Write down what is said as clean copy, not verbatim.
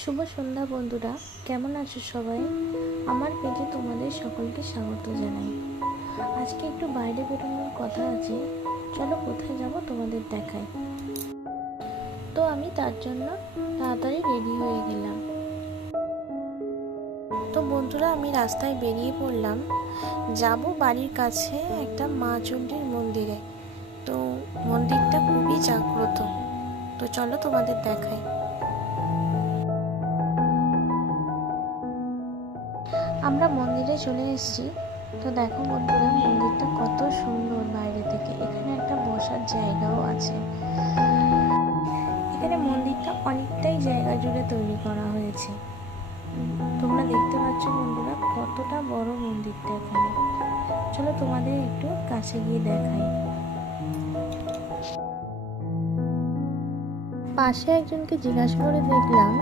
শুভ সন্ধ্যা বন্ধুরা, কেমন আছো সবাই? আমার পেজে তোমাদের সকলকে স্বাগত জানাই। আজকে একটু বাইরে বেরোনোর কথা আছে, চলো কোথায় যাব তোমাদের দেখাই। তো আমি তার জন্য তাড়াতাড়ি রেডি হয়ে গেলাম। তো বন্ধুরা, আমি রাস্তায় বেরিয়ে পড়লাম, যাব বাড়ির কাছে একটা মা চণ্ডীর মন্দিরে। তো মন্দিরটা খুবই জাগ্রত, তো চলো তোমাদের দেখাই। আমরা মন্দিরে চলে এসেছি। তো দেখো বন্ধুরা, মন্দিরটা কত সুন্দর বাইরে থেকে। এখানে একটা বসার জায়গাও আছে। এখানে মন্দিরটা অনেকটাই জায়গা জুড়ে তৈরি করা হয়েছে। তোমরা দেখতে পাচ্ছ বন্ধুরা, কতটা বড় মন্দিরটা এখানে। চলো তোমাদের একটু কাছে গিয়ে দেখাই। পাশে একজনকে জিজ্ঞাসা করে দেখলাম